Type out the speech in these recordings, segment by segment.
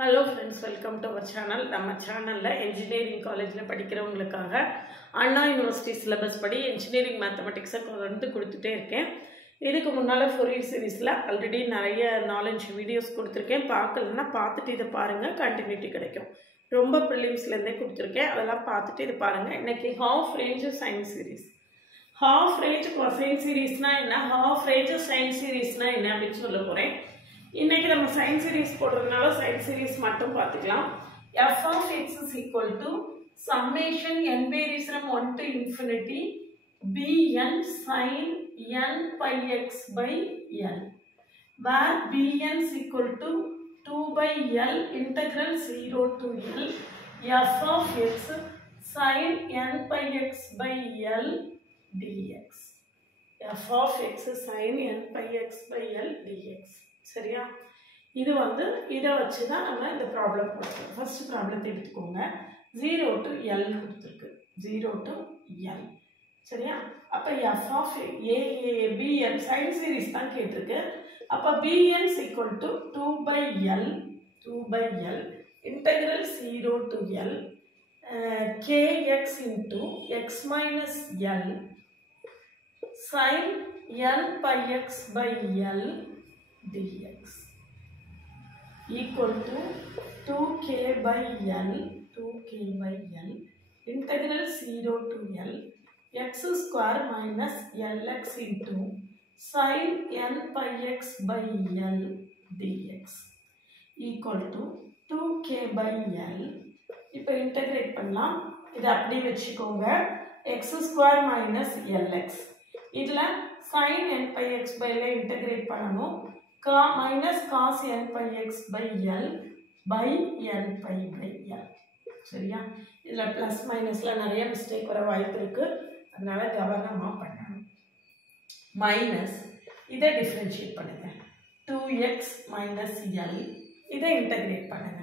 Hello friends, welcome to our channel. நம்ம சேனல்ல engineering காலேஜ்ல படிக்கிறவங்களுக்காக அண்ணா யுனிவர்சிட்டி சிலபஸ் படி engineering mathematics வந்து கொடுத்துட்டே இருக்கேன். இதுக்கு முன்னால Fourier சீரிஸ்ல ஆல்ரெடி நிறைய நாலேஜ் வீடியோஸ் கொடுத்திருக்கேன். பார்க்கலன்னா பார்த்துட்டு இத பாருங்க, கண்டினியூட்டி கிடைக்கும். ரொம்ப prelims-ல இருந்தே கொடுத்திருக்கேன். அதெல்லாம் பார்த்துட்டு இத பாருங்க. இன்னைக்கு half range sin series. half range cosine seriesனா என்ன, half range sin seriesனா என்ன அப்படி சொல்ல போறேன். இன்னைக்கு நம்ம sin series போடுறதுனால sin series மட்டும் பார்த்துக்கலாம். f of x is equal to summation n varies from 1 to infinity bn sin n pi x by l, where bn is equal to 2 by l integral 0 to l f of x sin n pi x by l dx. f of x sin n pi x by l dx. சரியா? இது வந்து இத வச்சு தான் நம்ம இந்த problem போடுறோம். First ப்ராப்ளத்தை எடுத்துக்கோங்க. 0 to l கொடுத்திருக்கு. 0 to l. சரியா? அப்ப f of a bn sin series தான் கேட்டிருக்கு. அப்ப bn is equal to 2 by l integral 0 to l kx into x minus l sin n pi x by l dx equal to 2k by l integral 0 to l x square minus lx into sin n pi x by l dx equal to 2k by l. இப்போ integrate பண்ணலாம். இத அப்படியே வெச்சுக்கோங்க. x square minus lx, இதுல sin n pi x by l integrate பண்ணனும். minus cos n pi x by l by n pi by l. சரியா? இதுல plus மைனஸ்ல நிறைய மிஸ்டேக் வர வாய்ப்பு இருக்கு. அதனால கவனமா பண்ணணும். மைனஸ் இத டிஃபரன்ஷியேட் பண்ணுங்க. 2x minus l இத இன்டகிரேட் பண்ணுங்க.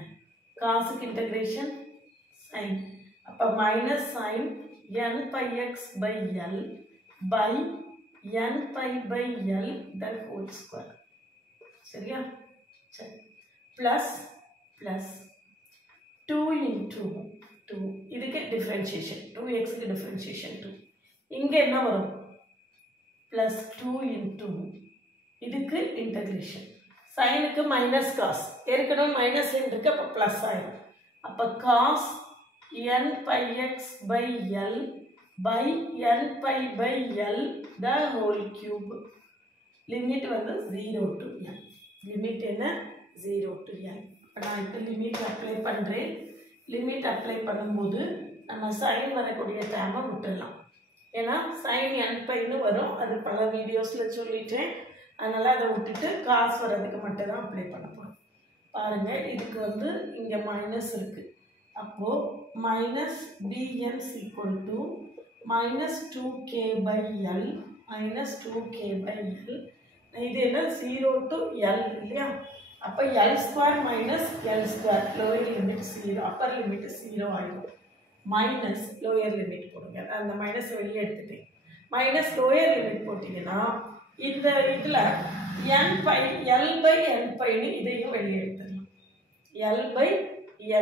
cos க்கு இன்டகிரேஷன் sin. அப்ப minus sin n pi x by l by n pi by l the whole square. சரியா? சரி. plus 2 into 2 இதுக்கு டிஃபரன்ஷியேஷன் 2x க்கு டிஃபரன்ஷியேஷன் 2. இங்க என்ன வரும்? plus 2 into இதுக்கு இன்டகிரேஷன். sin க்கு minus cos, ஏற்கனவே மைனஸ் இருக்கு, அப்ப பிளஸ் ஆயிடும். அப்ப cos n pi x by l by n pi by l the whole cube. Limit வந்து 0 to l. லிமிட் என்ன? 0 to l. அப்ப நான் இப்ப லிமிட் அப்ளை பண்றேன். லிமிட் அப்ளை பண்ணும்போது நம்ம sin வரக்கூடிய டேர்மை விட்டுடலாம். ஏன்னா sin n pi ன்னு வரும். அது பல வீடியோஸ்ல சொல்லிட்டேன். அதனால அதை விட்டுட்டு cos வரதுக்கு மட்டும் தான் அப்ளை பண்ண போறோம். பாருங்க, இதுக்கு வந்து இங்க மைனஸ் இருக்கு. அப்போ minus bn is equal to minus 2k by l minus 2k by l. இது என்ன? 0 to l இல்லையா? அப்ப l square minus l square lower limit 0 upper limit 0 ஆயிடும். minus lower limit போடுங்க. அந்த மைனஸ் வெளியே எடுத்துட்டேன். minus lower limit போட்டீங்கன்னா இந்த இதுல n pi l by n pi ன்னு இதையும் வெளியே எடுத்துடலாம். l by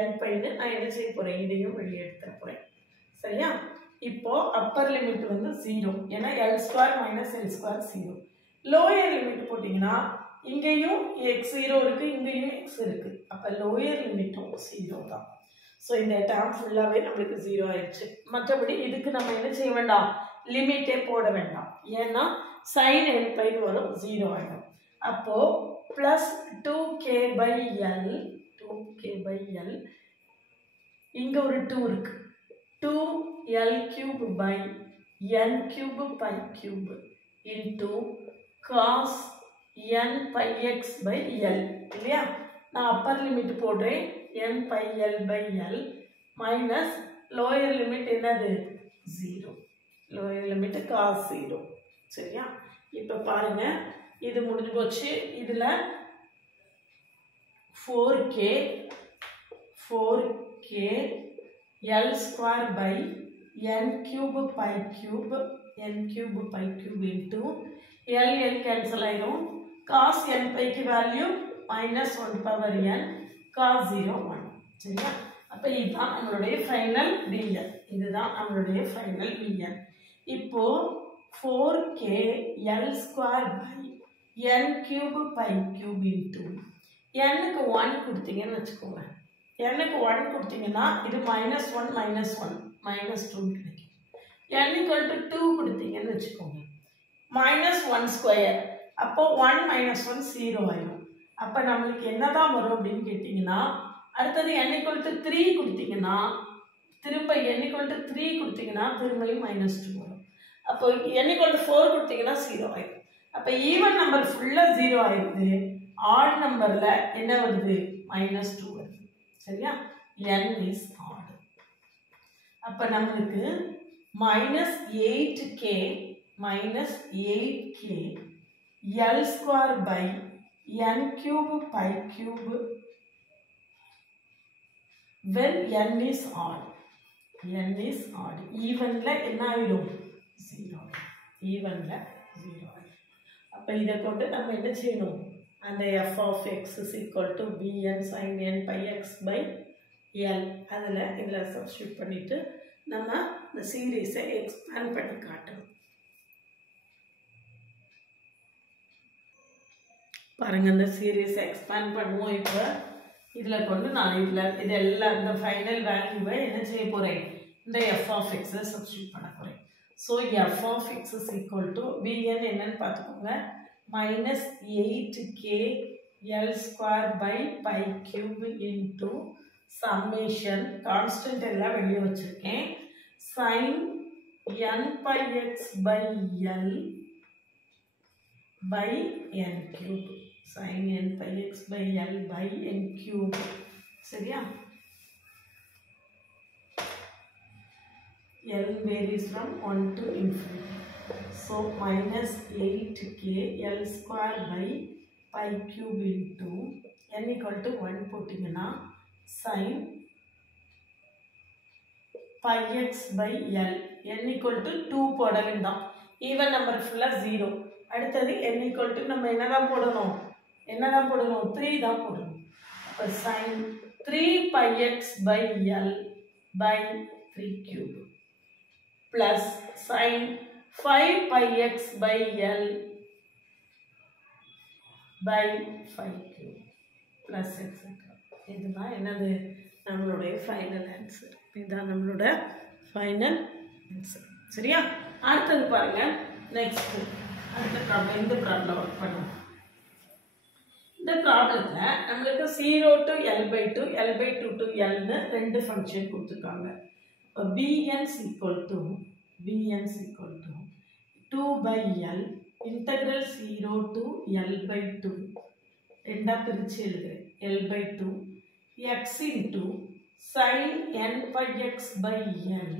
n pi ன்னு நான் என்ன செய்ய போறேன்? இதையும் வெளியே எடுத்துற போறேன். சரியா? இப்போ அப்பர் லிமிட் வந்து 0. ஏன்னா l square minus l square 0. Lower limit போட்டீங்கன்னா இங்கேயும் x0 இருக்கு, இங்கேயும் x இருக்கு. அப்ப லோயர் லிமிட்டும் 0 தான். சோ இந்த டேர்ம் ஃபுல்லாவே நமக்கு 0 ஆயிடுச்சு. மற்றபடி இதுக்கு நம்ம என்ன செய்ய வேண்டாம்? லிமிட்டே போட வேண்டாம். ஏன்னா sin n pi வரும், 0 ஆயிடும். அப்போ plus 2k by l இங்க ஒரு 2 இருக்கு. 2l cube by n cube pi cube into cos n pi x by l இல்லையா? நான் அப்பர் லிமிட் போடுறேன். n pi l by l minus lower limit என்னது? 0. Lower limit cos 0. சரியா? இப்ப பாருங்க, இது முடிஞ்சு போச்சு. இதுல 4k l square by n cube pi cube into l cancel ஆயிரும். cos n pi க்கு value minus 1 power n cos 0 1 சரியா அப்ப இதுதான் நம்மளுடைய ஃபைனல் bn இதுதான் நம்மளுடைய ஃபைனல் bn இப்போ 4k l square by n cube pi cube into n க்கு 1 கொடுத்தீங்கன்னு வெச்சுக்கோங்க n க்கு 1 கொடுத்தீங்கன்னா இது -1 -2 கிடைக்கும் n equal to 2 கொடுத்தீங்கன்னு வெச்சுக்கோங்க -1 ஸ்கொயர் அப்போ 1 -1 0 ஆயிடும் அப்ப நமக்கு என்னதான் வரும் அப்படினு கேட்டிங்கனா அடுத்து n equal to 3 கொடுத்தீங்கன்னா திரும்ப n equal to 3 கொடுத்தீங்கன்னா திரும்பவும் -2 வரும் அப்போ n equal to 4 கொடுத்தீங்கன்னா 0 ஆயிடும் அப்ப ஈவன் நம்பர் ஃபுல்லா 0 ஆயிடுது ஆட் நம்பர்ல என்ன வருது -2 வருது சரியா n is odd அப்ப நமக்கு -8k l square by n cube pi cube when n is odd evenல என்ன ஆயிடும் 0 evenல 0 அப்ப இத கொண்டு நம்ம என்ன செய்யணும் அந்த f of x is equal to bn sin n pi x by l அதுல இதுல சப்ஸ்டிட்யூட் பண்ணிட்டு நம்ம இந்த சீரிஸை எக்ஸ்பாண்ட் பண்ணி காட்டணும் பாருங்க இந்த சீரிஸை எக்ஸ்பாண்ட் பண்ணுவோம் இப்போ இதுல கொண்டு நான் இதெல்லாம் இந்த ஃபைனல் வேல்யூவை என்ன செய்ய போறேன் இந்த f of x சப்ஸ்டிட்யூட் பண்ண போறேன் so f of x is equal to bn என்னன்னு பார்த்துக்கோங்க -8k l square by pi cube into summation constant எல்லாம் வெளிய வச்சிருக்கேன் sin n pi x by l by n cube sin n pi x by l by n cube சரியா l varies from 1 to infinity so -8k l square by pi cube into n equal to 1 போட்டிங்கன்னா sin pi x by l n equal to 2 போட வேண்டாம் even number ஃபுல்லா 0 அடுத்து n equal to நம்ம என்னதான் போடணும் 3 தான் போடணும் அப்ப sin 3 pi x by l by 3 cube plus sin 5 pi x by l by 5 cube plus etc. இதுதான் என்னது நம்மளுடைய ஃபைனல் ஆன்சர் இதுதான் நம்மளோட ஃபைனல் ஆன்சர் சரியா அடுத்து பாருங்க நெக்ஸ்ட் அடுத்த ப்ராப்ளம் இந்த ப்ராப்ளம் வர்க் பண்ணுவோம் இந்த ப்ராப்ளத்துல நமக்கு 0 to l by 2 l by 2 to l னு ரெண்டு ஃபங்க்ஷன் கொடுத்திருக்காங்க bn is equal to 2 by l integral 0 to l by 2 ரெண்டா பிரிச்சு எழுதுறேன் l by 2 x into sin n pi x by l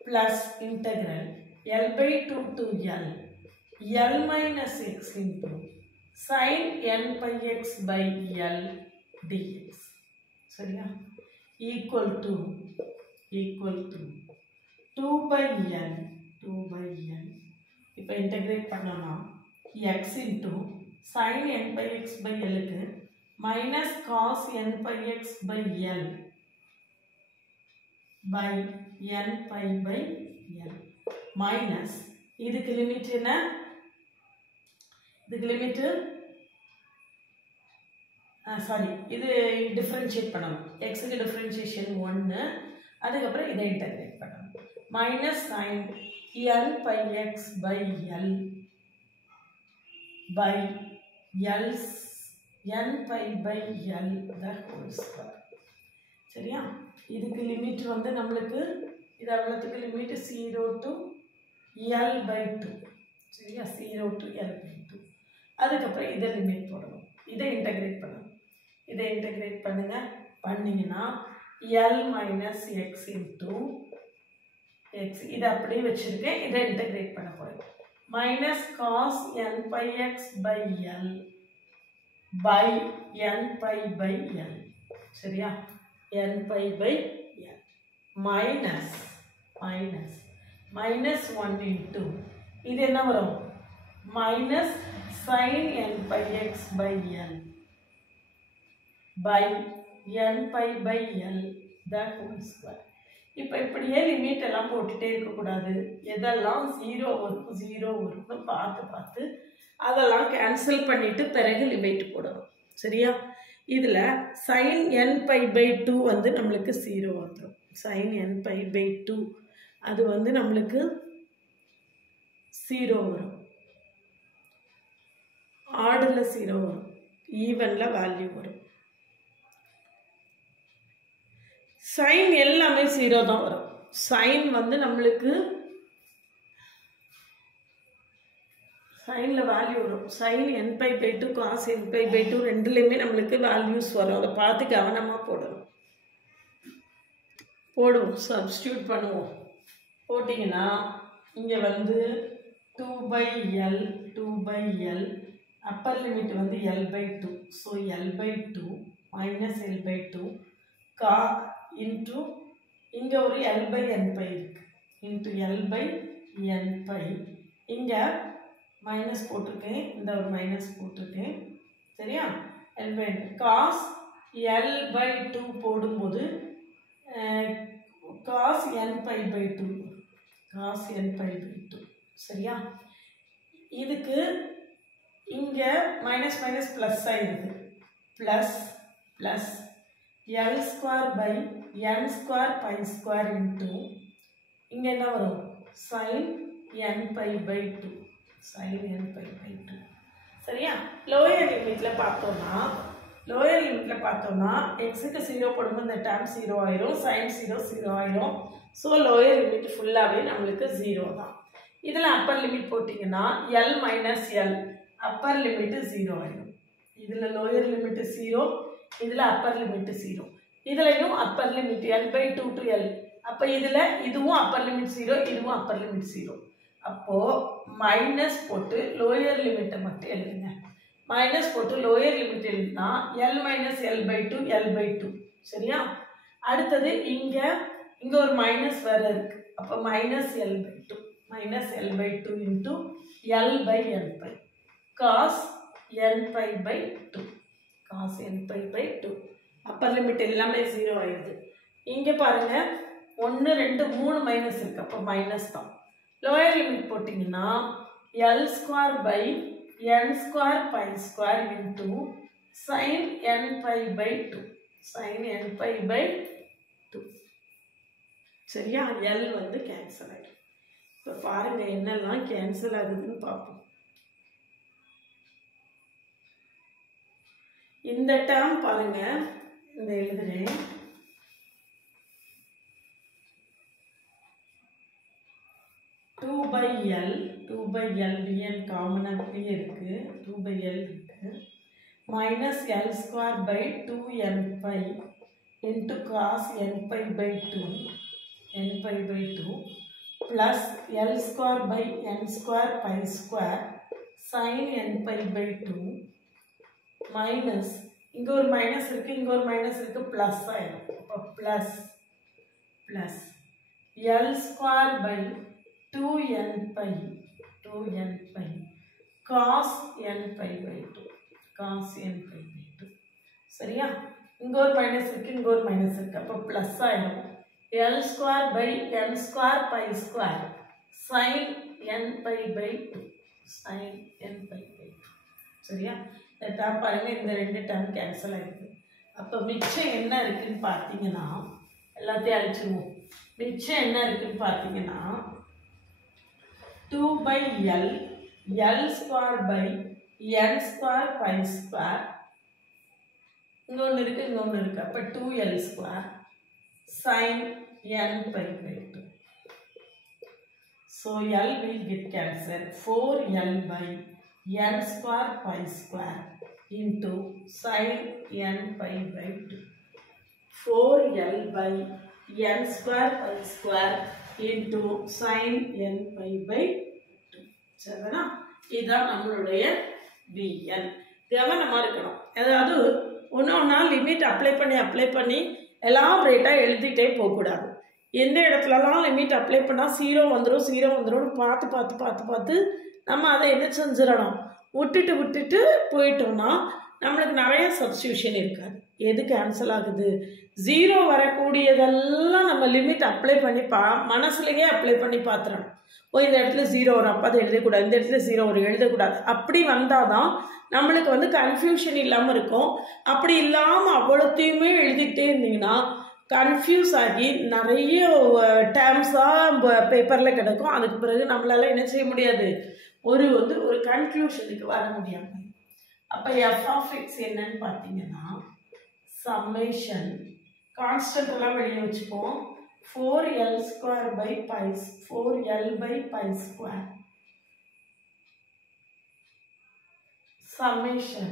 plus integral l by 2 to l minus x into sin n pi x by l dx சரியா equal to 2 by l இப்போ integrate பண்ணோம்னா x into sin n pi x by l க்கு minus cos n pi x by l by n pi by l minus இதுக்கு limit என்ன இதுக்கு limit sorry இது differentiate பண்ணணும் x க்கு differentiation 1 அதுக்கு அப்புறம் இதை இன்டகிரேட் பண்ணணும் minus sin n pi x by l by l n pi by l the whole square சரியா இதுக்கு லிமிட் வந்து நமக்கு இது அவ்வளவுக்கு லிமிட் 0 to l by 2 சரியா 0 to l by 2 அதுக்கு அப்புறம் இத லிமிட் போடணும் இதை இன்டகிரேட் பண்ணணும் இதை இன்டகிரேட் பண்ணுங்க பண்ணீங்கனா l minus x into x இத அப்படியே வச்சிருக்கேன் இதை இன்டகிரேட் பண்ண போறேன் minus cos n pi x by l by n pi by l சரியா n pi by l minus 1 into இது என்ன வரும் minus sin n pi x by l by n pi by l the whole square. இப்போ இப்படியே limit எல்லாம் போட்டுட்டே இருக்கக்கூடாது. எதெல்லாம் 0 வரும் 0 வரும்னு பார்த்து அதெல்லாம் கேன்சல் பண்ணிவிட்டு பிறகு லிமிட் போடணும். சரியா? இதில் sin n pi by 2 வந்து நம்மளுக்கு 0 வந்துடும். sin n pi by 2 அது வந்து நம்மளுக்கு 0 வரும். ஆர்டரில் 0 வரும், ஈவனில் வேல்யூ வரும். சைன் எல்லாமே 0 தான் வரும். சைன் வந்து நம்மளுக்கு சைனில் வேல்யூ வரும். Sine n pi by 2 cos n pi by 2 ரெண்டுலேயுமே நம்மளுக்கு வேல்யூஸ் வரும். அதை பார்த்து கவனமாக போடணும். போடுவோம், சப்ஸ்டியூட் பண்ணுவோம். போட்டிங்கன்னா இங்கே வந்து 2 by l அப்பர் லிமிட் வந்து l by 2. So l by 2 minus l by 2 கா இன்ட்டு இங்கே ஒரு l by n pi இருக்கு, into l by n pi. இங்கே மைனஸ் போட்டிருக்கேன், இந்த ஒரு மைனஸ் போட்டிருக்கேன். சரியா? l by n cos l by 2 போடும்போது cos n pi by 2 cos n pi by 2. சரியா? இதுக்கு இங்கே மைனஸ் மைனஸ் ப்ளஸ் ஆகிடுது. Plus plus l square by n square by square into இங்கே என்ன வரும்? sin n pi by 2 sin n pi by 2. சரியா? Lower லிமிட்டில் பார்த்தோம்னா எக்ஸுக்கு 0 போடும்போது இந்த டேர்ம் 0 ஆயிரும், sin 0 ஆயிரும். ஸோ லோயர் லிமிட் ஃபுல்லாகவே நம்மளுக்கு 0 தான். இதில் அப்பர் லிமிட் போட்டிங்கன்னா l minus l Appar limit 0 ஆயிடும். இதில் லோயர் லிமிட்டு 0, இதில் அப்பர் லிமிட்டு 0. இதுலையும் upper limit l by 2 to l. அப்போ இதில் இதுவும் அப்பர் லிமிட் 0, இதுவும் அப்பர் லிமிட் 0. அப்போது மைனஸ் போட்டு லோயர் லிமிட்டை மட்டும் எழுதுங்க. மைனஸ் போட்டு லோயர் லிமிட் எழுதுனா l minus l by 2 l by 2. சரியா? அடுத்தது இங்கே ஒரு மைனஸ் வேறு இருக்குது. அப்போ minus l by 2 minus l by 2 into l by n pi cos n pi by 2 cos n pi by 2. Upper limit எல்லாமே 0 ஆயிடுது. இங்கே பாருங்கள் 1 2 3 மைனஸ் இருக்குது, அப்போ மைனஸ் தான். லோயர் லிமிட் போட்டிங்கன்னா l square by n square by square into sin n pi by 2 sin n pi by 2. சரியா? l வந்து கேன்சல் ஆகிடும். இப்போ பாருங்கள் என்னெல்லாம் கேன்சல் ஆகுதுன்னு பார்ப்போம். இந்த டேர்ம் பாருங்கள், இந்த எழுதுறேன். டூ பை எல் dn காமனாக அப்படியே இருக்குது, 2 by l இருக்குது. Minus L square by 2n pi into cos n pi by 2 plus L square by n square by square sin n pi by 2 minus இங்கே ஒரு minus இருக்குது, இங்கே ஒரு minus இருக்குது, ப்ளஸ் ஆகிடும். அப்போ plus L square by 2n pi cos n pi by 2 சரியா? இங்கே ஒரு மைனஸ் இருக்குது, இங்கே ஒரு மைனஸ் இருக்குது, அப்போ ப்ளஸ் ஆகிடும். L square by n square by square sin n pi by 2 சரியா? இந்த டேர்ம் பாருங்கள், இந்த 2 டேர்ம் கேன்சல் ஆகிடுது. அப்போ மிச்சம் என்ன இருக்குதுன்னு பார்த்தீங்கன்னா, எல்லாத்தையும் அழிச்சிருவோம். மிச்சம் என்ன இருக்குதுன்னு பார்த்தீங்கன்னா 2 by l square by n square by square, இங்கே ஒன்று இருக்குது, இங்கே ஒன்று இருக்குது, அப்போ 2l square sin n pi by 2. So l will get cancelled. 4l by n square pi square into sin n pi by 2. 4l by n square pi square into sin n pi by 2. சரிதானா? இதுதான் நம்மளுடைய bn. கவனமாக இருக்கணும். அதாவது ஒன்றா limit apply பண்ணி எலாபரேட்டாக எழுதிட்டே போகக்கூடாது. எந்த இடத்துலலாம் லிமிட் அப்ளை பண்ணால் 0 வந்துடும் பார்த்து நம்ம அதை என்ன செஞ்சிடணும், விட்டுட்டு போயிட்டோம்னா நம்மளுக்கு நிறைய சப்ஸ்டியூஷன் இருக்காது. எது கேன்சல் ஆகுது? 0 வரக்கூடியதெல்லாம் நம்ம லிமிட் அப்ளை பண்ணி மனசுலேயே அப்ளை பண்ணி பார்த்துறோம். இந்த இடத்துல 0 வரும், அப்போ அதை எழுதக்கூடாது, இந்த இடத்துல 0 வரும், எழுதக்கூடாது. அப்படி வந்தால் தான் நம்மளுக்கு வந்து கன்ஃபியூஷன் இல்லாமல் இருக்கும். அப்படி இல்லாமல் அவ்வளோத்தையுமே எழுதிக்கிட்டே இருந்தீங்கன்னா கன்ஃபியூஸ் ஆகி நிறைய டேர்ம்ஸாக பேப்பரில் கிடக்கும். அதுக்கு பிறகு நம்மளால என்ன செய்ய முடியாது? ஒரு கன்க்ளூஷனுக்கு வர முடியாது. அப்போ எஃப் ஆஃப் எக்ஸ் என்னன்னு பார்த்தீங்கன்னா சம்மேஷன் கான்ஸ்டன்ட் எல்லாம் வெளியே வச்சுப்போம். 4l square by pi 4l by pi square summation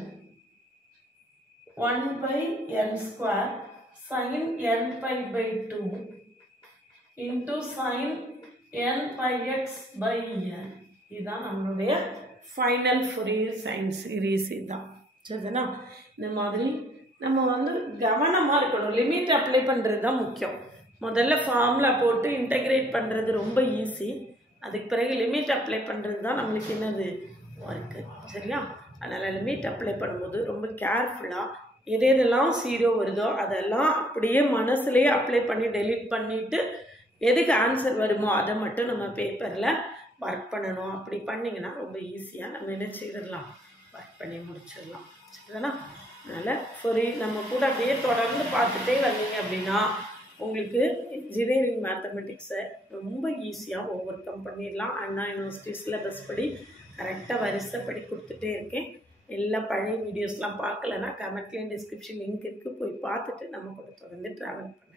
1 by n square sin n pi by 2 into sin n pi x by n. இதுதான் நம்மளுடைய ஃபைனல் ஃபோரியர் சைன் சீரீஸ். இதுதான் சரிதானா? இந்த மாதிரி நம்ம வந்து கவனமாக இருக்கணும். லிமிட் அப்ளை பண்ணுறது தான் முக்கியம். முதல்ல ஃபார்முலா போட்டு இன்டகிரேட் பண்ணுறது ரொம்ப ஈஸி. அதுக்கு பிறகு லிமிட் அப்ளை பண்ணுறது தான் நம்மளுக்கு என்னது ஒர்க்கு. சரியா? அதனால் லிமிட் அப்ளை பண்ணும்போது ரொம்ப கேர்ஃபுல்லாக எதெல்லாம் 0 வருதோ அதெல்லாம் அப்படியே மனசுலேயே அப்ளை பண்ணி டெலீட் பண்ணிவிட்டு எதுக்கு ஆன்சர் வருமோ அதை மட்டும் நம்ம பேப்பரில் ஒர்க் பண்ணணும். அப்படி பண்ணிங்கன்னா ரொம்ப ஈஸியாக நம்ம என்ன செய்திடலாம்? ஒர்க் பண்ணி முடிச்சிடலாம். சரிதானா? அதனால் நம்ம கூட அப்படியே தொடர்ந்து பார்த்துட்டே வந்தீங்க அப்படின்னா உங்களுக்கு இன்ஜினியரிங் மேத்தமெட்டிக்ஸை ரொம்ப ஈஸியாக ஓவர் கம் பண்ணிடலாம். அண்ணா யூனிவர்சிட்டி சிலபஸ் படி கரெக்டாக வரிசைப்படி கொடுத்துட்டே இருக்கேன். எல்லா பழைய வீடியோஸ்லாம் பார்க்கலன்னா கமெண்ட்லேயும் டிஸ்கிரிப்ஷன் லிங்க் இருக்குது, போய் பார்த்துட்டு நம்ம கூட தொடர்ந்து ட்ராவல் பண்ணலாம்.